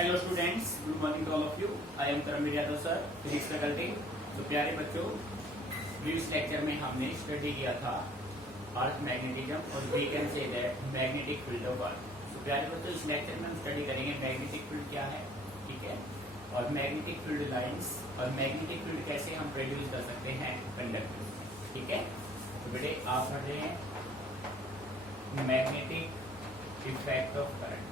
Hello students, good morning to all of you. I am Karamveer Yadav sir, physics faculty. तो प्यारे बच्चों, previous lecture में हमने स्टडी किया था अर्थ मैग्नेटिज्म और we can say that magnetic field of earth. तो प्यारे बच्चों, इस लेक्चर में हम स्टडी करेंगे मैग्नेटिक फील्ड क्या है, ठीक है, और मैग्नेटिक फील्ड लाइंस और मैग्नेटिक फील्ड कैसे हम प्रोड्यूस कर सकते हैं कंडक्टर, ठीक है। तो बेटे आप पढ़ रहे हैं magnetic effect of current,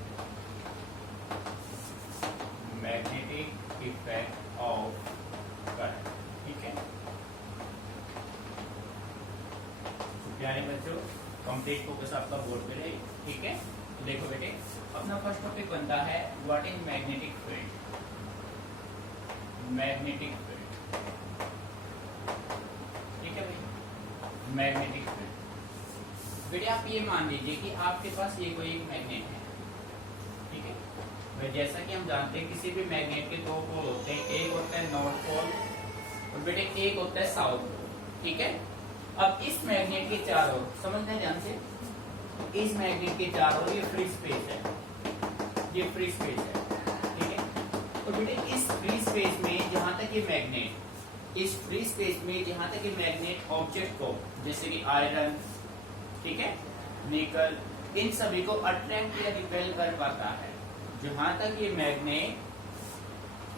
magnetic effect of current, ठीक है। प्यारे बच्चों, कंप्लीट फोकस आपका बोर्ड पे रहे, ठीक है। तो देखो बेटे, अपना फर्स्ट टॉपिक बनता है what is magnetic field. Magnetic field, ठीक है भाई, मैग्नेटिक फील्ड। बेटे आप ये मान लीजिए कि आपके पास ये कोई एक मैग्नेट है, ठीक है। जैसा कि हम जानते हैं किसी भी मैग्नेट के दो पोल होते हैं, एक होता है नॉर्थ पोल और बेटे एक होता है साउथ पोल, ठीक है। अब इस मैग्नेट के चारों समझना है ध्यान से, इस मैग्नेट के चारों ये फ्री स्पेस है, ये फ्री स्पेस है, ठीक है। तो बेटे इस फ्री स्पेस में जहां तक ये मैग्नेट, इस फ्री स्पेस में जहां तक ये मैग्नेट ऑब्जेक्ट को जैसे कि आयरन, ठीक है, निकल, इन सभी को अट्रैक्ट या रिपेल कर पाता है। जहां तक ये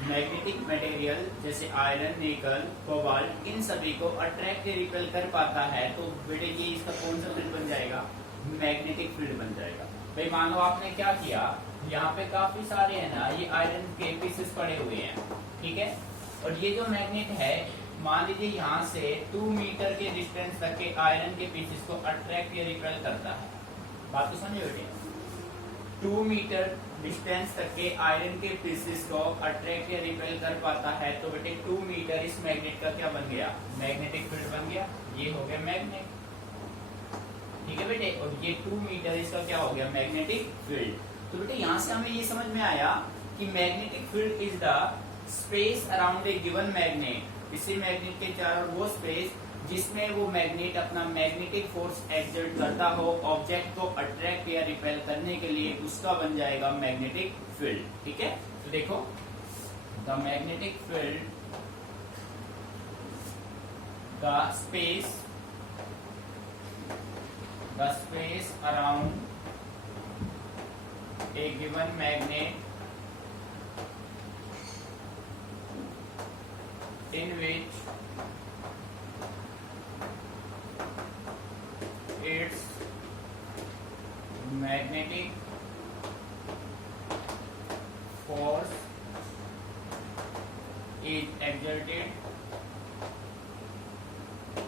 मैग्नेटिक मटेरियल जैसे आयरन, निकल, कोबाल्ट, इन सभी को अट्रैक्ट या रिपेल कर पाता है, तो बेटे ये इसका कौन सा फील्ड बन जाएगा, मैग्नेटिक फील्ड बन जाएगा। भाई मान लो आपने क्या किया, यहाँ पे काफी सारे है ना ये आयरन के पीसेस पड़े हुए हैं, ठीक है। और ये जो मैग्नेट है, मान लीजिए यहाँ से 2 मीटर के डिस्टेंस तक के आयरन के पीसेस को अट्रैक्ट या रिपेल करता है। बात तो समझे बेटे, 2 मीटर डिस्टेंस तक के आयरन के पीसेस को अट्रैक्ट या रिपेल कर पाता है, तो बेटे 2 मीटर इस मैग्नेट का क्या बन गया, मैग्नेटिक फील्ड बन गया। ये हो गया मैग्नेट, ठीक है बेटे। और ये 2 मीटर इसका क्या हो गया, मैग्नेटिक फील्ड। तो बेटे यहाँ से हमें ये समझ में आया कि magnetic field is the space around a given magnet. इसी मैग्नेट के चारों वो स्पेस जिसमें वो मैग्नेट अपना मैग्नेटिक फोर्स एक्सर्ट करता हो ऑब्जेक्ट को अट्रैक्ट या रिपेल करने के लिए, उसका बन जाएगा मैग्नेटिक फील्ड, ठीक है। तो देखो, the magnetic field, the space around a given magnet in which its magnetic force is exerted,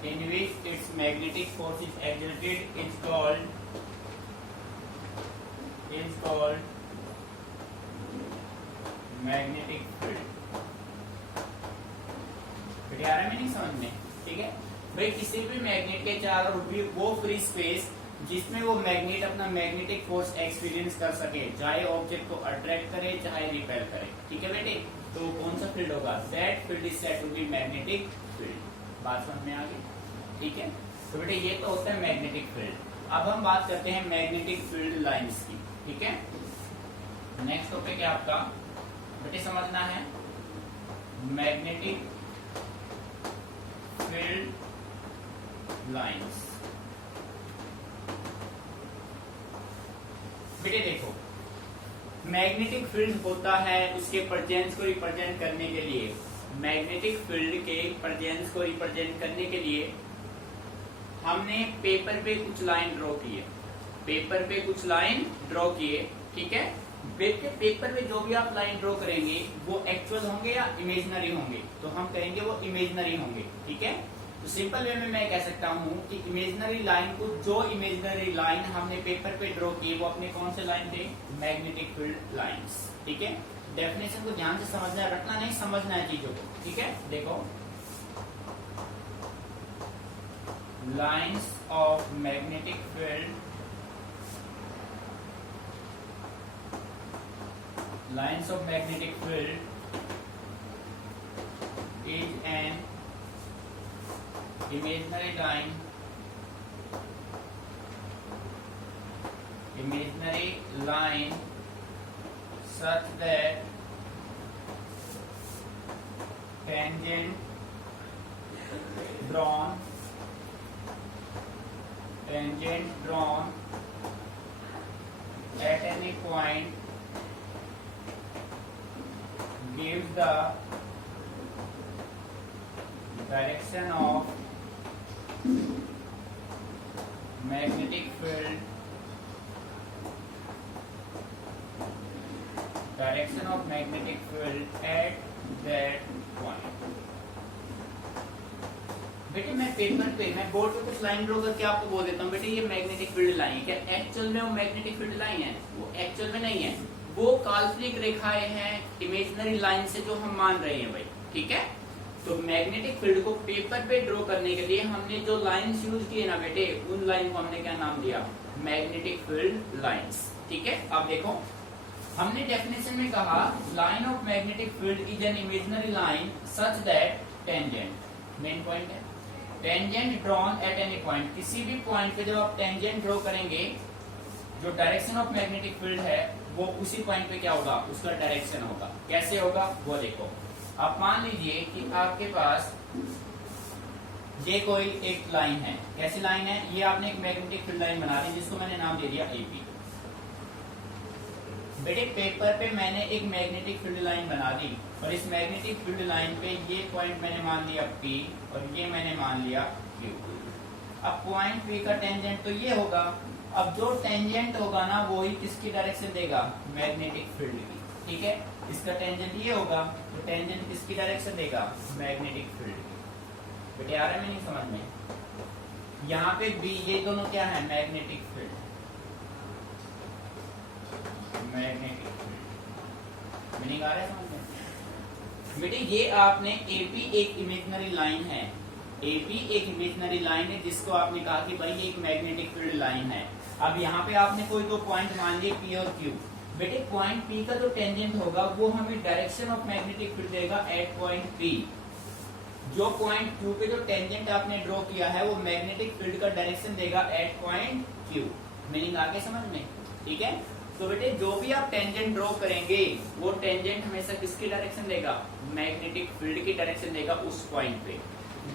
in which its magnetic force is exerted is called magnetic field। आ रहा है नहीं समझ में, ठीक है भाई। किसी भी मैग्नेट के चारों वो फ्री स्पेस जिसमें वो मैग्नेट अपना मैग्नेटिक फोर्स एक्सपीरियंस कर सके, चाहे ऑब्जेक्ट को अट्रैक्ट करे चाहे रिपेल करे, ठीक है बेटे। तो कौन सा फील्ड होगा, that field is said to be magnetic field. बात समझ में आ गई, ठीक है। तो बेटे ये तो होता है मैग्नेटिक फील्ड। अब हम बात करते हैं मैग्नेटिक फील्ड लाइंस की, ठीक है। नेक्स्ट टॉपिक है आपका बेटे, समझना है मैग्नेटिक फील्ड लाइंस। बेटे देखो, मैग्नेटिक फील्ड होता है उसके प्रेजेंस को रिप्रेजेंट करने के लिए, मैग्नेटिक फील्ड के प्रेजेंस को रिप्रेजेंट करने के लिए हमने पेपर पे कुछ लाइन ड्रॉ किए, पेपर पे कुछ लाइन ड्रॉ किए, ठीक है। पेपर पे जो भी आप लाइन ड्रॉ करेंगे वो एक्चुअल होंगे या इमेजिनरी होंगे, तो हम कहेंगे वो इमेजिनरी होंगे, ठीक है। तो सिंपल वे में मैं कह सकता हूँ कि इमेजिनरी लाइन को, जो इमेजिनरी लाइन हमने पेपर पे ड्रॉ की वो अपने कौन से लाइन थे, मैग्नेटिक फील्ड लाइंस, ठीक है। डेफिनेशन को ध्यान से समझना है, रटना नहीं, समझना है चीजों को, ठीक है। देखो, lines of magnetic field, lines of magnetic field is an imaginary line such that tangent drawn at any point gives the direction of magnetic field at that point। बेटे मैं पेपर पे, मैं बोर्ड पे कुछ लाइन ड्रॉ करके आपको बोल देता हूँ बेटे ये मैग्नेटिक फील्ड लाइन है, क्या एक्चुअल में वो मैग्नेटिक फील्ड लाइन है? वो एक्चुअल में नहीं है, वो काल्पनिक रेखाएं हैं इमेजिनरी लाइन से जो हम मान रहे हैं भाई, ठीक है। तो मैग्नेटिक फील्ड को पेपर पे ड्रॉ करने के लिए हमने जो लाइंस यूज किए ना बेटे, उन लाइन को हमने क्या नाम दिया? मैग्नेटिक फील्ड लाइंस, ठीक है। अब देखो हमने डेफिनेशन में कहा line of magnetic field is an imaginary line such that tangent, main point है, tangent drawn at any point, किसी भी पॉइंट पे जब आप टेंजेंट ड्रॉ करेंगे जो डायरेक्शन ऑफ मैग्नेटिक फील्ड है वो उसी पॉइंट पे क्या होगा? उसका डायरेक्शन होगा। कैसे होगा वो देखो। आप मान लीजिए कि आपके पास ये कोई एक लाइन है, कैसी लाइन है? ये आपने एक मैग्नेटिक फील्ड लाइन बना दी जिसको मैंने नाम दे दिया एपी। बेटे पेपर पे मैंने एक मैग्नेटिक फील्ड लाइन बना दी और इस मैग्नेटिक फील्ड लाइन पे ये पॉइंट मैंने मान लिया P और ये मैंने मान लिया Q। अब पॉइंट P का टेंजेंट तो ये होगा। अब जो टेंजेंट होगा ना वो ही किसकी डायरेक्शन देगा? मैग्नेटिक फील्ड की, ठीक है। इसका टेंजेंट ये होगा तो टेंजेंट किसकी डायरेक्शन देगा? मैग्नेटिक फील्ड की। बेटे आ रहा है नहीं समझ में? यहाँ पे B ये दोनों क्या है? Magnetic field, magnetic field, meaning आ रहा है समझ में? बेटे ये आपने एपी एक इमेजिनरी लाइन है, एपी एक इमेजिनरी लाइन है जिसको आपने कहा कि भाई ये एक मैग्नेटिक फील्ड लाइन है। अब यहाँ पे आपने कोई दो पॉइंट मान लिए P और Q। बेटे पॉइंट P का जो टेंजेंट होगा वो हमें डायरेक्शन ऑफ मैग्नेटिक फील्ड देगा एट पॉइंट P। जो पॉइंट Q पे जो टेंजेंट आपने ड्रॉ किया है वो मैग्नेटिक फील्ड का डायरेक्शन देगा एट पॉइंट Q। मीनिंग आगे समझ में? ठीक है। तो बेटे जो भी आप टेंजेंट ड्रॉ करेंगे वो टेंजेंट हमेशा किसकी डायरेक्शन देगा? मैग्नेटिक फील्ड की डायरेक्शन देगा उस पॉइंट पे।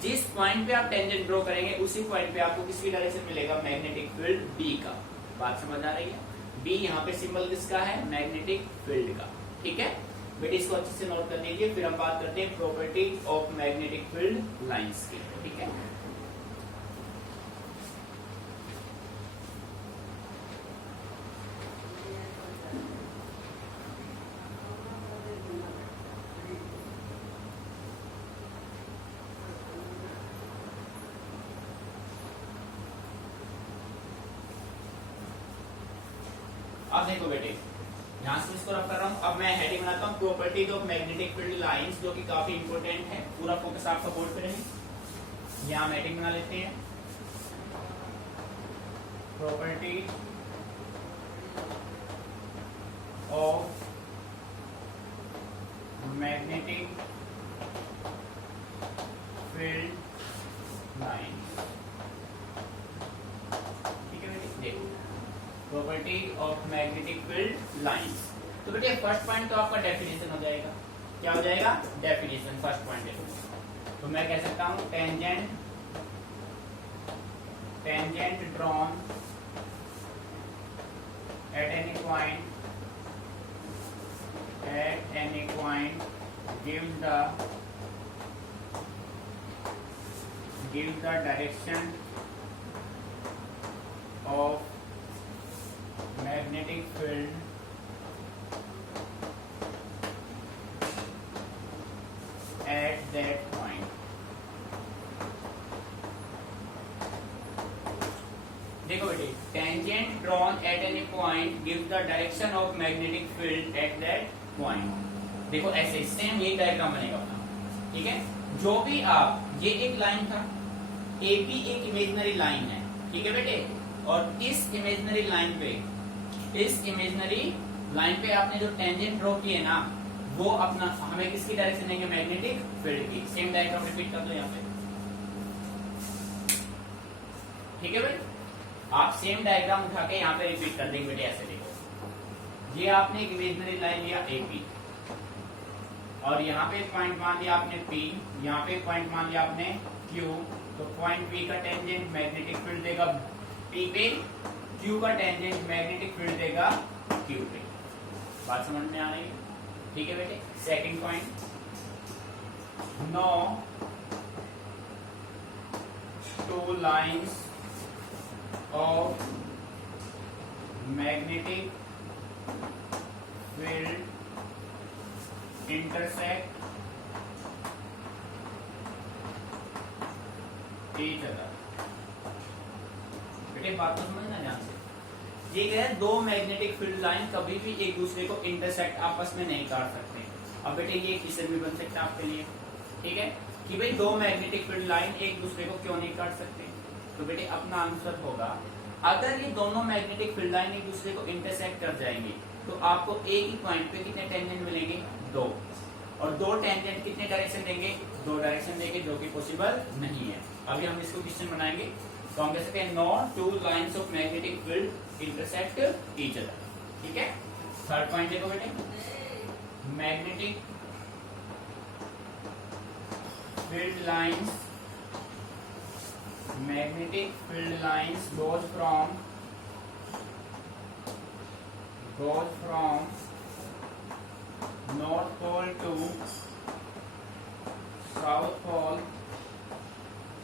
जिस पॉइंट पे आप टेंजेंट ड्रॉ करेंगे उसी पॉइंट पे आपको किसकी डायरेक्शन मिलेगा? मैग्नेटिक फील्ड B का। बात समझ आ रही है? B यहाँ पे सिंबल किसका है? मैग्नेटिक फील्ड का, ठीक है। बेटे इसको अच्छे से नोट कर लीजिए, फिर हम बात करते हैं property of magnetic field lines की, ठीक है। अब देखो बेटे यहाँ से इसको रख कर रहा हूँ। अब मैं हेडिंग बनाता हूँ properties of magnetic field lines, जो कि काफी इंपोर्टेंट है। पूरा फोकस आपका बोर्ड पे रहे। यहाँ हेडिंग बना लेते हैं property of magnetic field lines, ठीक है बेटे। देखो property of magnetic field lines. तो बेटे फर्स्ट पॉइंट तो आपका डेफिनेशन हो जाएगा। क्या हो जाएगा? डेफिनेशन। फर्स्ट पॉइंट देखो तो मैं कह सकता हूं tangent drawn at any point gives the direction of magnetic field at that point। देखो बेटे tangent drawn at any point gives the direction of magnetic field at that point. देखो ऐसे सेम यही डायग्राम बनेगा अपना, ठीक है। जो भी आप, ये एक लाइन था, एपी एक इमेजिनरी लाइन है, ठीक है बेटे। और इस इमेजिनरी लाइन पे आपने जो टेंजेंट ड्रॉ किए ना वो अपना हमें किसकी डायरेक्शन देंगे? मैग्नेटिक फील्ड की। सेम डायग्राम रिपीट कर दो यहाँ पे, ठीक है भाई। आप सेम डायग्राम उठा के यहाँ पे रिपीट कर देंगे बेटे। ऐसे देखो ये आपने एक इमेजिनरी लाइन लिया एपी और यहाँ पे पॉइंट मान लिया आपने P, यहाँ पे पॉइंट मान लिया आपने Q, तो पॉइंट P का टेंजेंट मैग्नेटिक फील्ड देगा P पे, Q का टेंजेंट मैग्नेटिक फील्ड देगा Q पे। बात समझ में आ रही है? ठीक है बेटे। Second point, no two lines of magnetic field intersect each other। बेटे बात तो समझना ध्यान से। ये क्या है, दो मैग्नेटिक फील्ड लाइन कभी भी एक दूसरे को इंटरसेक्ट आपस में नहीं कर सकते। अब बेटे ये क्वेश्चन भी बन सकता है आपके लिए, ठीक है, कि भाई दो मैग्नेटिक फील्ड लाइन एक दूसरे को क्यों नहीं काट सकते। तो बेटे अपना आंसर होगा, अगर ये दोनों मैग्नेटिक फील्ड लाइन एक दूसरे को इंटरसेक्ट कर जाएंगे तो आपको एक ही पॉइंट पे कितने टेंजेंट मिलेंगे, दो, और दो टेंजेंट कितने डायरेक्शन देंगे, दो डायरेक्शन देंगे, जो कि पॉसिबल नहीं है। अभी हम इसको क्वेश्चन बनाएंगे, तो हम कह सकते हैं no two lines of magnetic field intersect each other. ठीक है। थर्ड पॉइंट देखो बेटे, magnetic field lines, magnetic field lines goes from north pole to south pole,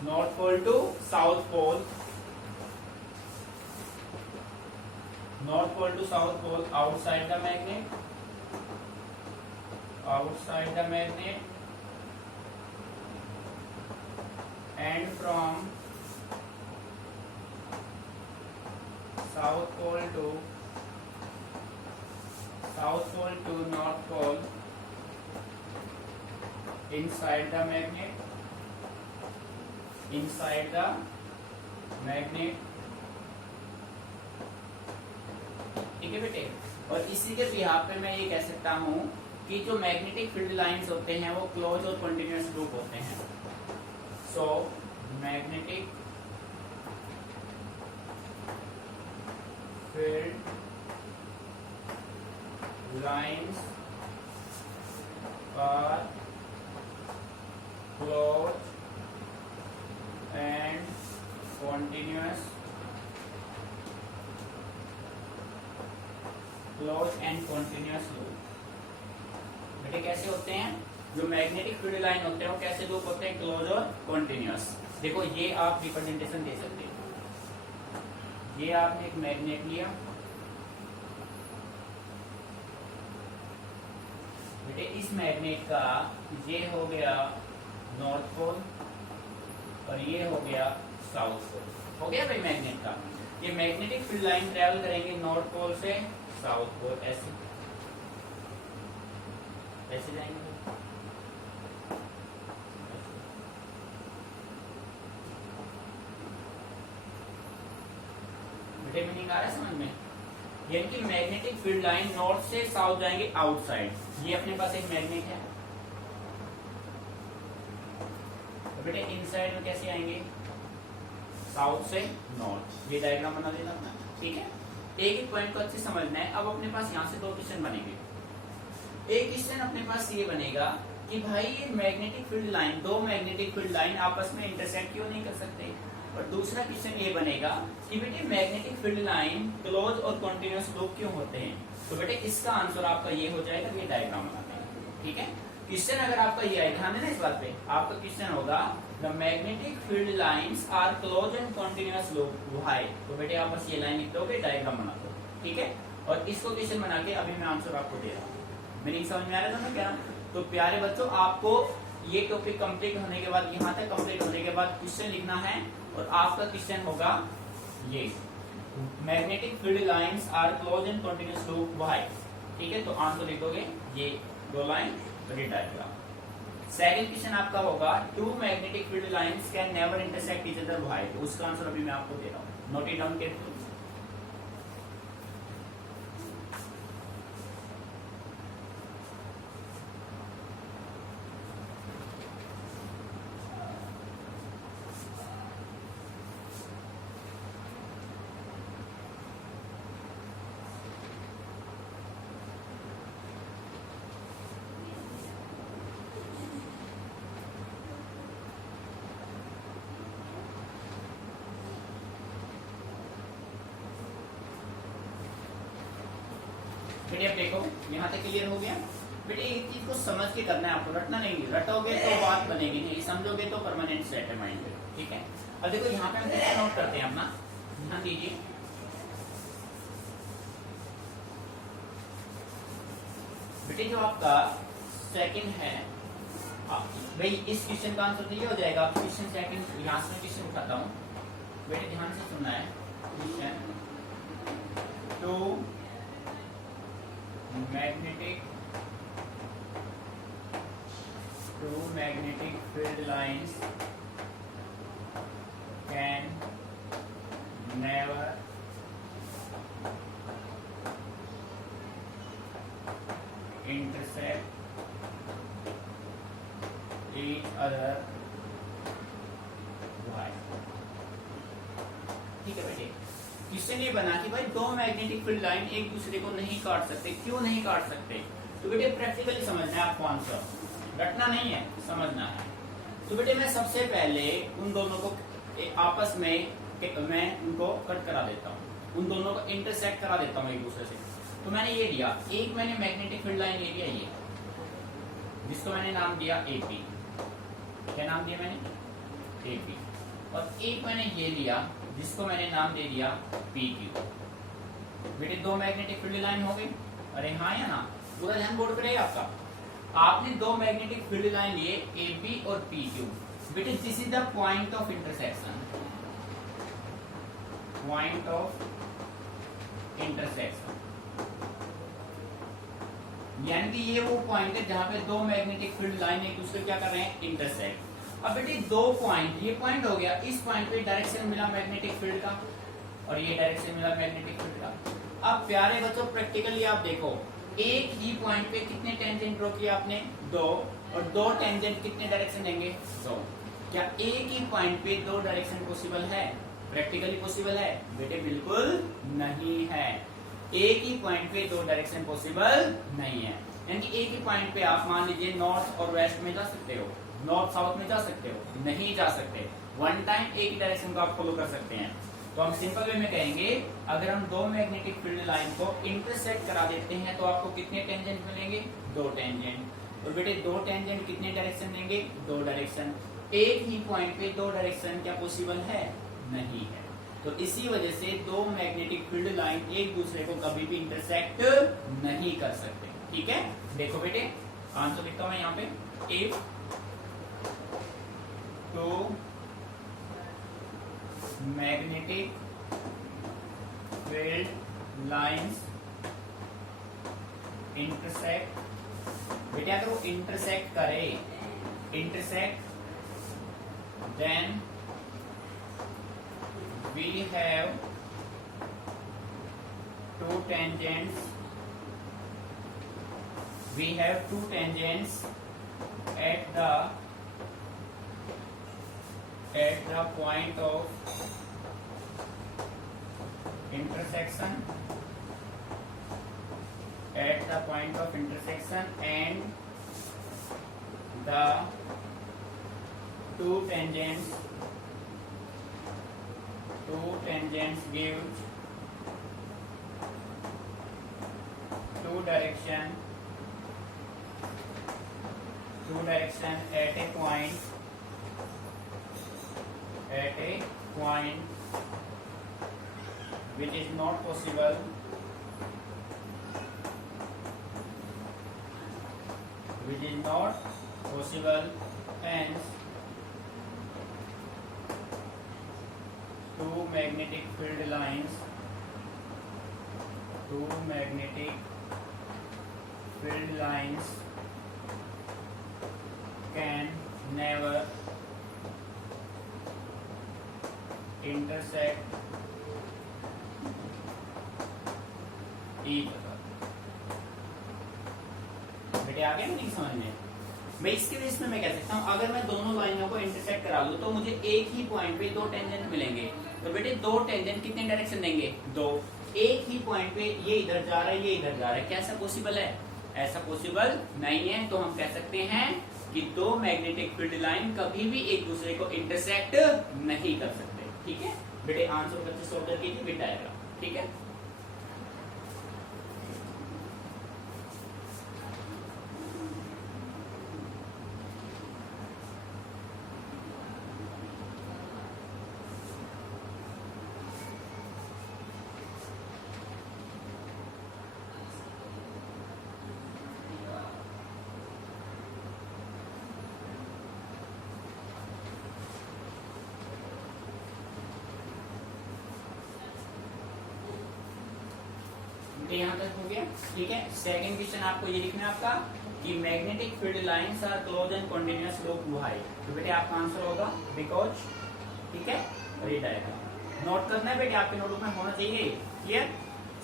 north pole to south pole, north pole to south pole outside the magnet, and from south pole to north pole inside the magnet, ठीक है बेटे। और इसी के behalf पे मैं ये कह सकता हूँ कि जो मैग्नेटिक फील्ड लाइंस होते हैं वो क्लोज और कंटिन्यूअस लूप होते हैं। So magnetic field lines are closed and continuous, loop। बेटे कैसे होते हैं, जो मैग्नेटिक फील्ड लाइन होते हैं वो कैसे लूप होते हैं, क्लोज और कॉन्टिन्यूअस। देखो ये आप रिप्रेजेंटेशन दे सकते हैं, ये आपने एक मैग्नेट लिया बेटे, इस मैग्नेट का ये हो गया नॉर्थ पोल और ये हो गया साउथ पोल, हो गया भाई मैग्नेट का। ये मैग्नेटिक फील्ड लाइन ट्रेवल करेंगे नॉर्थ पोल से साउथ पोल, ऐसे ऐसे जाएंगे। बेटे मीनिंग आ रहा है समझ में, यानी कि मैग्नेटिक फील्ड लाइन नॉर्थ से साउथ जाएंगे आउटसाइड। ये अपने पास एक मैग्नेट है, तो बेटे इनसाइड में कैसे आएंगे, साउथ से नॉर्थ। ये डायग्राम बना देना अपना, ठीक है। एक एक पॉइंट को अच्छे समझना है। अब अपने पास यहाँ से दो क्वेश्चन बनेंगे। एक क्वेश्चन अपने पास ये बनेगा कि भाई ये मैग्नेटिक फील्ड लाइन, दो मैग्नेटिक फील्ड लाइन आपस में इंटरसेक्ट क्यों नहीं कर सकते। और दूसरा क्वेश्चन ये बनेगा कि बेटे मैग्नेटिक फील्ड लाइन क्लोज और कंटिन्यूअस लूप क्यों होते हैं। तो बेटे इसका आंसर आपका ये हो जाएगा, ये डायग्राम बनाते हैं, ठीक है। क्वेश्चन अगर आपका ये है, ध्यान देना इस बात पे, आपका क्वेश्चन होगा the magnetic field lines are close and continuous loop why. तो बेटे आप बस ये लाइन लिख दोगे, डायग्राम बना दो, ठीक है। और इसको क्वेश्चन बना के अभी मैं आंसर आपको दे रहा हूँ। मीनिंग समझ में आ रहा था ना क्या। तो प्यारे बच्चों, आपको ये टॉपिक कंप्लीट होने के बाद, यहाँ तक कंप्लीट होने के बाद क्वेश्चन लिखना है। और आपका क्वेश्चन होगा ये, magnetic field lines are close and continuous loop why, ठीक है। तो आंसर लिखोगे ये दो लाइन डायग्राम। सेकंड क्वेश्चन आपका होगा two magnetic field lines can never intersect each other why. तो उसका आंसर अभी मैं आपको दे रहा हूँ, नोट इट डाउन केयरफुली। बेटे अब देखो यहाँ तक क्लियर हो गया। बेटे एक चीज को समझ के करना है आपको, रटना नहीं, रटोगे तो बात बनेगी नहीं, समझोगे तो परमानेंट सेट है माइंड में, ठीक है। अब देखो यहाँ पे हम क्या नोट करते हैं अपना, ध्यान दीजिए। बेटे जो आपका सेकंड है, भाई इस क्वेश्चन का आंसर तो ये हो जाएगा। क्वेश्चन सेकंड यहाँ से क्वेश्चन उठाता हूँ, बेटे ध्यान से सुनना है। Question two magnetic field lines can never intersect each other y। ठीक है बेटे, क्वेश्चन ये बना कि भाई दो मैग्नेटिक फील्ड लाइन एक दूसरे को नहीं काट सकते, क्यों नहीं काट सकते? तो बेटे प्रैक्टिकली समझना है आपको आंसर, रटना नहीं है, समझना है। तो बेटे मैं सबसे पहले उन दोनों को आपस में मैं उनको कट करा देता हूँ, उन दोनों को इंटरसेक्ट करा देता हूँ एक दूसरे से। तो मैंने ये लिया, एक मैंने मैग्नेटिक फील्ड लाइन ले लिया ये, जिसको मैंने नाम दिया AP। क्या नाम दिया मैंने? AP। और एक मैंने ये लिया जिसको मैंने नाम दे दिया PQ। बेटे दो मैग्नेटिक फील्ड लाइन हो गई, अरे हाँ या ना? पूरा ध्यान बोर्ड पे रहेगा आपका। आपने दो मैग्नेटिक फील्ड लाइन लिए AP और PQ। बेटे this is the point of intersection, point of intersection, यानी कि ये वो पॉइंट है जहां पे दो मैग्नेटिक फील्ड लाइन एक दूसरे क्या कर रहे हैं? इंटरसेक्ट। अब बेटे दो पॉइंट, ये पॉइंट हो गया, इस पॉइंट पे डायरेक्शन मिला मैग्नेटिक फील्ड का और ये डायरेक्शन मिला मैग्नेटिक फील्ड का। अब प्यारे बच्चों प्रैक्टिकली आप देखो, एक ही पॉइंट पे कितने टेंजेंट ड्रॉ किया आपने? दो, और दो टेंजेंट कितने डायरेक्शन देंगे? दो। क्या एक ही पॉइंट पे दो डायरेक्शन पॉसिबल है? प्रैक्टिकली पॉसिबल है? बेटे बिल्कुल नहीं है, एक ही पॉइंट पे दो डायरेक्शन पॉसिबल नहीं है। यानी कि एक ही पॉइंट पे आप मान लीजिए नॉर्थ और वेस्ट में जा सकते हो, नॉर्थ साउथ में जा सकते हो, नहीं जा सकते। वन टाइम एक ही डायरेक्शन को आप फॉलो कर सकते हैं। तो हम सिंपल वे में कहेंगे, अगर हम दो मैग्नेटिक फील्ड लाइन को इंटरसेक्ट करा देते हैं तो आपको कितने टेंजेंट मिलेंगे? दो टेंजेंट। और बेटे दो टेंजेंट कितने डायरेक्शन देंगे? दो डायरेक्शन। एक ही पॉइंट पे दो डायरेक्शन क्या पॉसिबल है? नहीं है। तो इसी वजह से दो मैग्नेटिक फील्ड लाइन एक दूसरे को कभी भी इंटरसेक्ट नहीं कर सकते, ठीक है। देखो बेटे आंसर लिखता हूं मैं यहाँ पे, if two magnetic field lines intersect, बेटे अगर वो इंटरसेक्ट करे, intersect, then we have two tangents, we have two tangents at the point of intersection, at the point of intersection, and the two tangents give two direction at a point which is not possible hence two magnetic field lines can never intersect each other। बेटे आगे नहीं समझ में? मैं इसके base में मैं कह सकता हूँ, अगर मैं दोनों लाइनों को इंटरसेक्ट करा लूं तो मुझे एक ही पॉइंट पे दो टेंजेंट मिलेंगे। तो बेटे दो टेंजेंट कितने डायरेक्शन देंगे? दो। एक ही पॉइंट पे ये इधर जा रहा है, ये इधर जा रहा है, क्या ऐसा पॉसिबल है? ऐसा पॉसिबल नहीं है। तो हम कह सकते हैं कि दो मैग्नेटिक फील्ड लाइन कभी भी एक दूसरे को इंटरसेक्ट नहीं कर सकते, ठीक है। बेटे आंसर बच्चे सॉल्व करके कीजिए डायग्राम, ठीक है। बेटे यहाँ तक हो गया, ठीक है। सेकंड क्वेश्चन आपको ये लिखना है आपका कि magnetic field lines are close and continuous low to high. तो बेटे आपका आंसर होगा बिकॉज, ठीक है। और ये डायग्राम नोट करना है बेटे, आपके नोटबुक में होना चाहिए, क्लियर।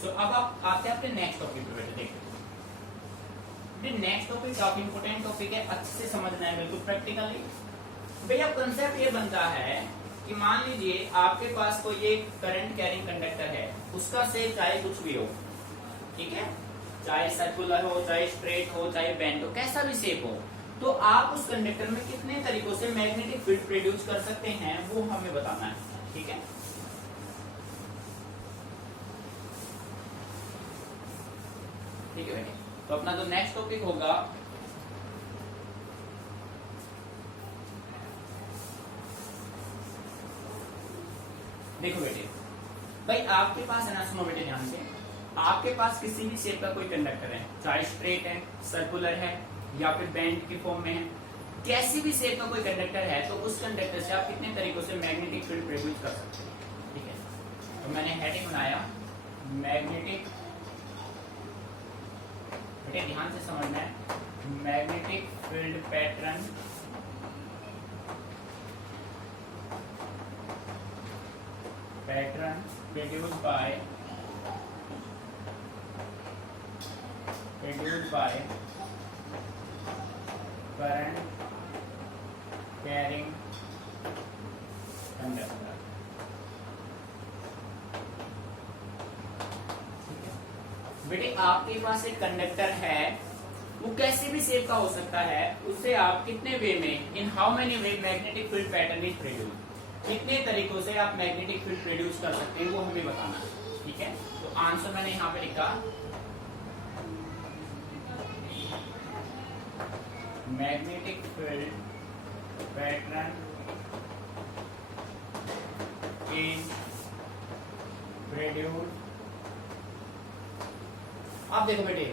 सो अब आप आते हैं अपने नेक्स्ट टॉपिक पे बेटे। देखो नेक्स्ट टॉपिक काफी इंपोर्टेंट टॉपिक है, अच्छे से समझना है बिल्कुल प्रैक्टिकली। भैया कंसेप्ट ये बनता है कि मान लीजिए आपके पास कोई एक करंट कैरिंग कंडक्टर है, उसका शेप चाहे कुछ भी हो, ठीक है, चाहे सर्कुलर हो, चाहे स्ट्रेट हो, चाहे बेंड हो, कैसा भी शेप हो, तो आप उस कंडक्टर में कितने तरीकों से मैग्नेटिक फील्ड प्रोड्यूस कर सकते हैं वो हमें बताना है, ठीक है। ठीक है बेटे, तो अपना जो नेक्स्ट टॉपिक होगा देखो बेटे, भाई आपके पास है ना, सुनो बेटे ध्यान से, आपके पास किसी भी शेप का कोई कंडक्टर है, चाहे स्ट्रेट है, सर्कुलर है या फिर बेंड के फॉर्म में है, कैसी भी शेप का कोई कंडक्टर है, तो उस कंडक्टर से आप कितने तरीकों से मैग्नेटिक फील्ड प्रोड्यूस कर सकते हैं, ठीक है। तो मैंने हेडिंग बनाया मैग्नेटिक, बेटे ध्यान से समझना है, magnetic field pattern produced by current carrying conductor। बेटे आपके पास एक कंडक्टर है, वो कैसे भी शेप का हो सकता है, उससे आप कितने वे में, in how many way magnetic field pattern is produce, कितने तरीकों से आप मैग्नेटिक फील्ड प्रोड्यूस कर सकते हैं वो हमें बताना है, ठीक है। तो आंसर मैंने यहाँ पे लिखा magnetic field pattern is produce. अब देखो बेटे,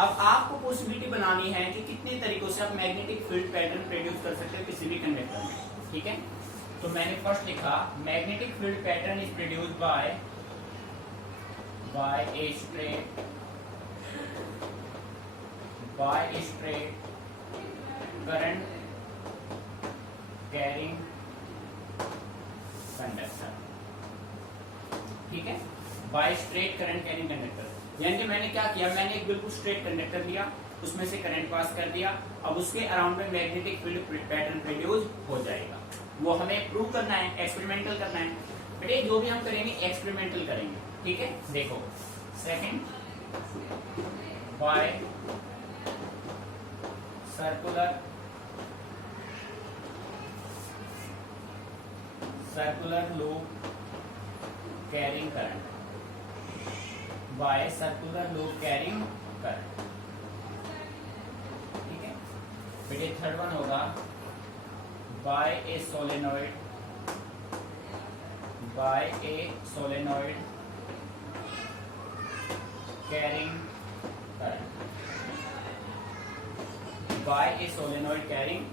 अब आपको पॉसिबिलिटी बनानी है कि कितने तरीकों से आप मैग्नेटिक फील्ड पैटर्न प्रोड्यूस कर सकते हो किसी भी कंडक्टर में, ठीक है। तो मैंने फर्स्ट लिखा magnetic field pattern is produced by a straight current carrying conductor, ठीक है, by straight current carrying conductor. यानी कि मैंने क्या किया, मैंने एक बिल्कुल स्ट्रेट कंडक्टर लिया, उसमें से करंट पास कर दिया, अब उसके अराउंड में मैग्नेटिक फील्ड पैटर्न प्रोड्यूस हो जाएगा। वो हमें प्रूव करना है, एक्सपेरिमेंटल करना है बेटे, जो भी हम करेंगे एक्सपेरिमेंटल करेंगे, ठीक है। देखो second, by circular loop carrying current, by circular loop carrying current, ठीक है बेटे। थर्ड वन होगा by a solenoid carrying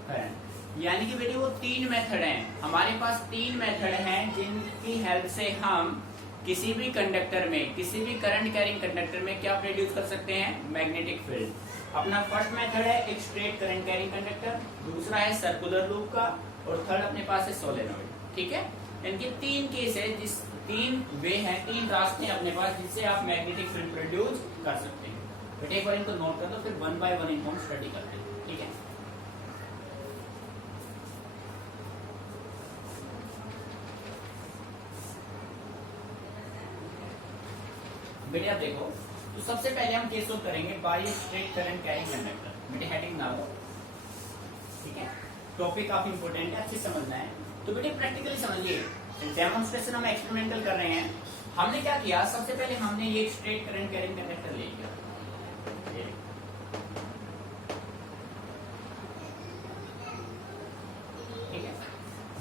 current, यानी कि बेटे वो तीन मेथड हैं हमारे पास, तीन मेथड हैं जिनकी हेल्प से हम किसी भी कंडक्टर में, किसी भी करंट कैरिंग कंडक्टर में क्या प्रोड्यूस कर सकते हैं, मैग्नेटिक फील्ड। अपना फर्स्ट मेथड है एक स्ट्रेट करंट कैरिंग कंडक्टर, दूसरा है सर्कुलर लूप का, और थर्ड अपने पास है सोलेनॉइड, ठीक है। इनके तीन केस है, जिस तीन वे हैं, तीन रास्ते हैं अपने पास जिससे आप मैग्नेटिक फील्ड प्रोड्यूस कर सकते हैं। बेटे एक बार इनको नोट कर दो, फिर वन बाय वन इनको हम स्टडी करते हैं, ठीक है। बेटे आप देखो, तो सबसे पहले हम केस सोल्व करेंगे by straight current carrying conductor. बेटे हेडिंग ना हो, ठीक है, टॉपिक काफी इंपॉर्टेंट है, अच्छे समझना है। तो बेटे प्रैक्टिकली समझिए, डेमोन्स्ट्रेशन हम एक्सपेरिमेंटल कर रहे हैं। हमने क्या किया, सबसे पहले हमने ये स्ट्रेट करंट कैरिंग कंडक्टर ले लिया, ठीक है।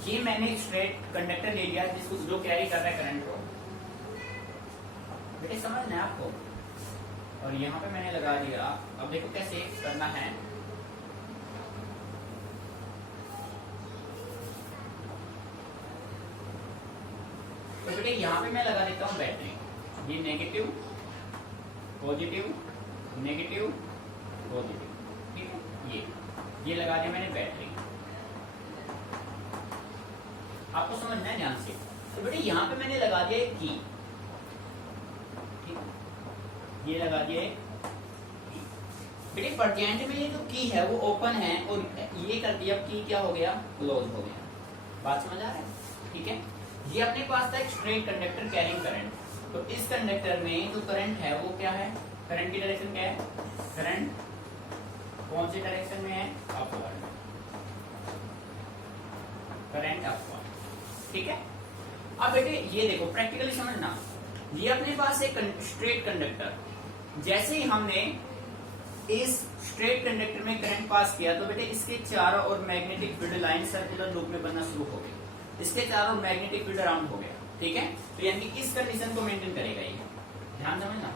ये मैंने स्ट्रेट कंडक्टर ले लिया जिसको जो कैरी कर रहा है करंट को, बेटे समझना है आपको। और यहाँ पे मैंने लगा दिया, अब देखो कैसे करना है। तो बेटे यहाँ पे मैं लगा देता हूँ बैटरी, ये नेगेटिव पॉजिटिव, नेगेटिव, पॉजिटिव, ठीक है। ये लगा दिया मैंने बैटरी। आपको समझना है ध्यान से। तो बेटे यहाँ पे मैंने लगा दिया एक की, ठीक, ये लगा दिया एक की। बेटे परजेंट में ये जो की है वो ओपन है और ये कर दिया की क्या हो गया, क्लोज हो गया। बात समझ आ रहा है, ठीक है। ये अपने पास था एक स्ट्रेट कंडक्टर कैरिंग करंट, तो इस कंडक्टर में जो करंट है वो क्या है, करंट की डायरेक्शन क्या है, करंट कौन सी डायरेक्शन में है, अपवर्ड, करंट अपवर्ड, ठीक है। अब बेटे ये देखो प्रैक्टिकली समझना, ये अपने पास एक स्ट्रेट कंडक्टर, जैसे ही हमने इस स्ट्रेट कंडक्टर में करंट पास किया तो बेटे इसके चारों ओर magnetic field line circular loop में बनना शुरू हो गई, इसके चारों ओर मैग्नेटिक फील्ड अराउंड हो गया, ठीक है। तो यानी कि इस कंडीशन को मेंटेन करेगा ये, ध्यान समझना।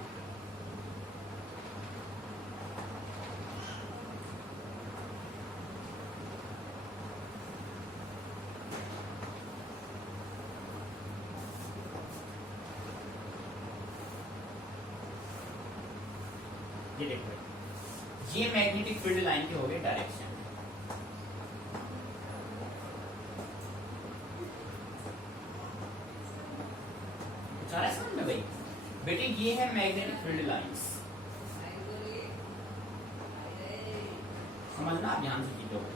ये देखो ये मैग्नेटिक फील्ड लाइन की हो गई डायरेक्शन, सारा समझ में भाई। बेटे ये है मैग्नेटिक फील्ड लाइंस, समझना आप ध्यान से चीजों को।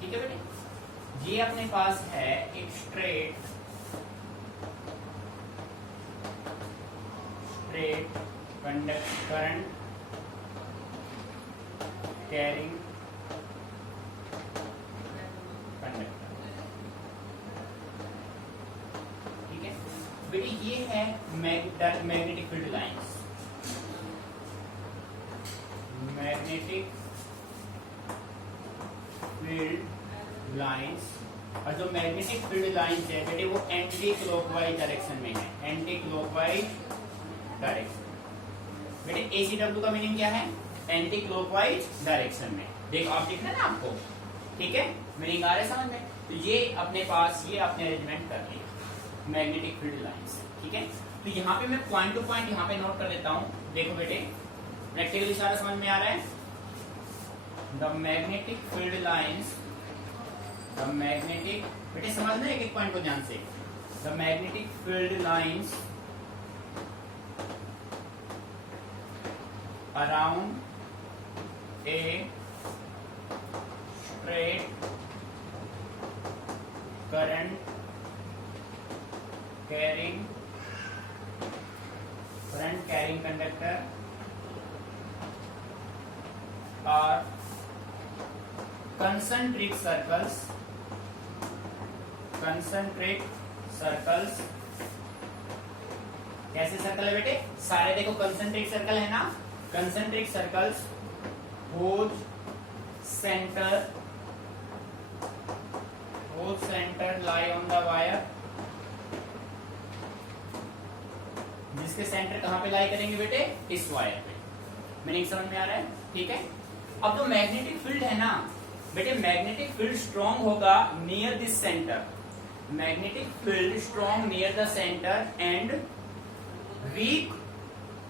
ठीक है बेटे, ये अपने पास है एक स्ट्रेट करंट कैरिंग कंडक्टर, ठीक है बेटे। ये है magnetic field lines, magnetic field lines. और जो मैग्नेटिक फील्ड लाइंस है बेटे वो एंटी क्लॉकवाइज डायरेक्शन में है, एंटी क्लॉकवाइज डायरेक्शन। बेटे ACW का मीनिंग क्या है, एंटी क्लॉकवाइज डायरेक्शन में। देखो आप दिख रहे हैं ना आपको, ठीक है, मीनिंग आ रहा है समझ में। तो ये अपने पास ये अपने अरेंजमेंट कर लिया मैग्नेटिक फील्ड लाइंस, ठीक है। तो यहाँ पे मैं पॉइंट टू पॉइंट यहाँ पे नोट कर देता हूँ। देखो बेटे प्रैक्टिकली सारा समझ में आ रहा है। The magnetic field lines, the magnetic, बेटे समझना है एक पॉइंट को ध्यान से। The magnetic field lines around a straight current carrying conductor are concentric circles कैसे सर्कल है बेटे, सारे देखो कंसंट्रिक सर्कल है ना, concentric circles whose center lie on the wire, जिसके सेंटर कहां पे लाई करेंगे बेटे, इस वायर पे। मीनिंग समझ में आ रहा है, ठीक है। अब जो मैग्नेटिक फील्ड है ना बेटे, मैग्नेटिक फील्ड स्ट्रॉन्ग होगा near this centre, magnetic field strong near the centre and weak,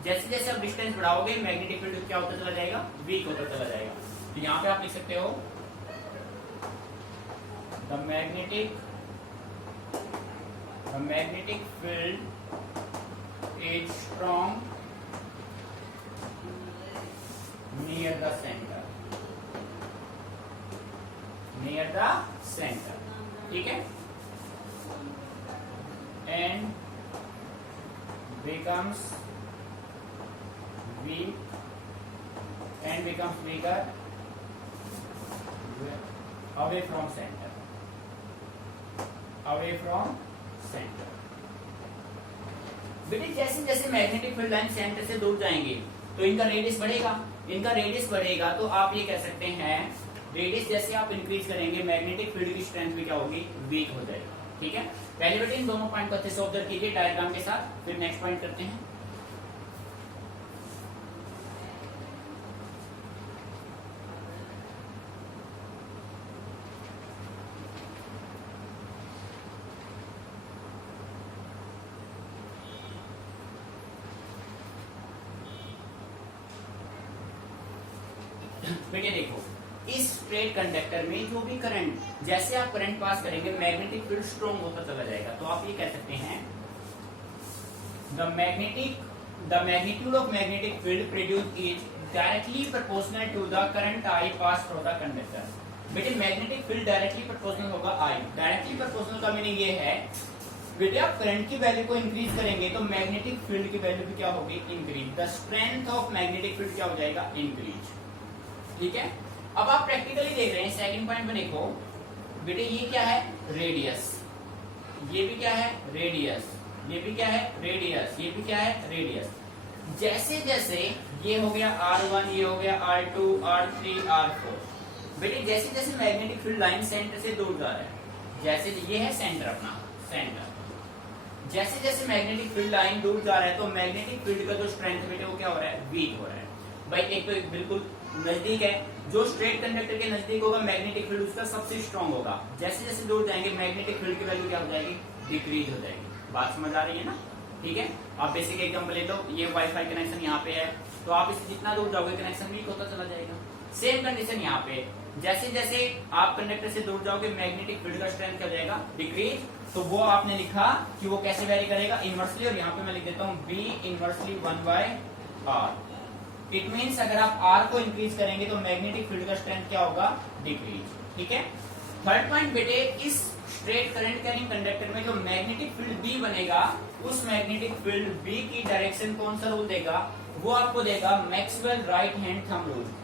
जैसे जैसे आप डिस्टेंस बढ़ाओगे मैग्नेटिक फील्ड क्या होता चला जाएगा, वीक होता चला जाएगा। तो यहां पे आप लिख सकते हो the magnetic field is strong near the centre, ठीक है, and becomes weaker away from center, बेटे जैसे जैसे मैग्नेटिक फील्ड लाइन सेंटर से दूर जाएंगे तो इनका रेडियस बढ़ेगा, तो आप ये कह सकते हैं रेडियस जैसे आप इंक्रीज करेंगे मैग्नेटिक फील्ड की स्ट्रेंथ भी क्या होगी, वीक हो जाएगी। ठीक है, पहले बेटे इन दोनों पॉइंट को अच्छे से ऑब्जर्व कीजिए डायग्राम के साथ, फिर नेक्स्ट पॉइंट करते हैं। बेटे देखो, इस स्ट्रेट कंडक्टर में जो भी करंट, जैसे आप करंट पास करेंगे मैग्नेटिक फील्ड स्ट्रॉन्ग होता चला जाएगा। तो आप ये कह सकते हैं the magnitude of magnetic field produced is directly proportional to the current I pass through the conductor. बेटे मैग्नेटिक फील्ड डायरेक्टली प्रोपोर्शनल होगा आई। डायरेक्टली प्रोपोर्शनल का मीनिंग ये है बेटे आप करंट की वैल्यू को इंक्रीज करेंगे तो मैग्नेटिक फील्ड की वैल्यू भी क्या होगी, increase. The strength of magnetic field क्या हो जाएगा, इंक्रीज। ठीक है, अब आप प्रैक्टिकली देख रहे हैं सेकंड पॉइंट में देखो बेटे, ये क्या है, रेडियस, ये भी क्या है, रेडियस, ये भी क्या है, रेडियस, ये भी क्या है, रेडियस। जैसे जैसे ये हो गया R1, ये हो गया R2, R3, R4, बेटे जैसे जैसे मैग्नेटिक फील्ड लाइन सेंटर से दूर जा रहा है, जैसे ये है सेंटर अपना, सेंटर, जैसे जैसे मैग्नेटिक फील्ड लाइन दूर जा रहा है तो मैग्नेटिक फील्ड का जो स्ट्रेंथ बेटे वो क्या हो रहा है, वीक हो रहा है। भाई एक तो बिल्कुल नजदीक है, जो स्ट्रेट कंडक्टर के नजदीक होगा मैग्नेटिक फील्ड उसका सबसे स्ट्रॉन्ग होगा। जैसे जैसे दूर जाएंगे मैग्नेटिक फील्ड की वैल्यू क्या हो जाएगी, डिक्रीज हो जाएगी। बात समझ आ रही है ना? ठीक है, आप बेसिक एग्जांपल ले लो, ये वाईफाई कनेक्शन यहाँ पे है तो आप इससे जितना दूर जाओगे कनेक्शन वीक होता चला जाएगा। सेम कंडीशन यहाँ पे, जैसे जैसे आप कंडक्टर से दूर जाओगे मैग्नेटिक फील्ड का स्ट्रेंथ क्या हो जाएगा, डिक्रीज। तो वो आपने लिखा कि वो कैसे वेरी करेगा, इनवर्सली, और यहाँ पे मैं लिख देता हूँ be inversely 1/r। It means अगर आप R को इंक्रीज करेंगे तो मैग्नेटिक फील्ड का स्ट्रेंथ क्या होगा, डिक्रीज। ठीक है, थर्ड पॉइंट बेटे, इस स्ट्रेट करंट कैरिंग कंडक्टर में जो मैग्नेटिक फील्ड B बनेगा, उस मैग्नेटिक फील्ड B की डायरेक्शन कौन सा रूल देगा, वो आपको देगा Maxwell right hand thumb rule.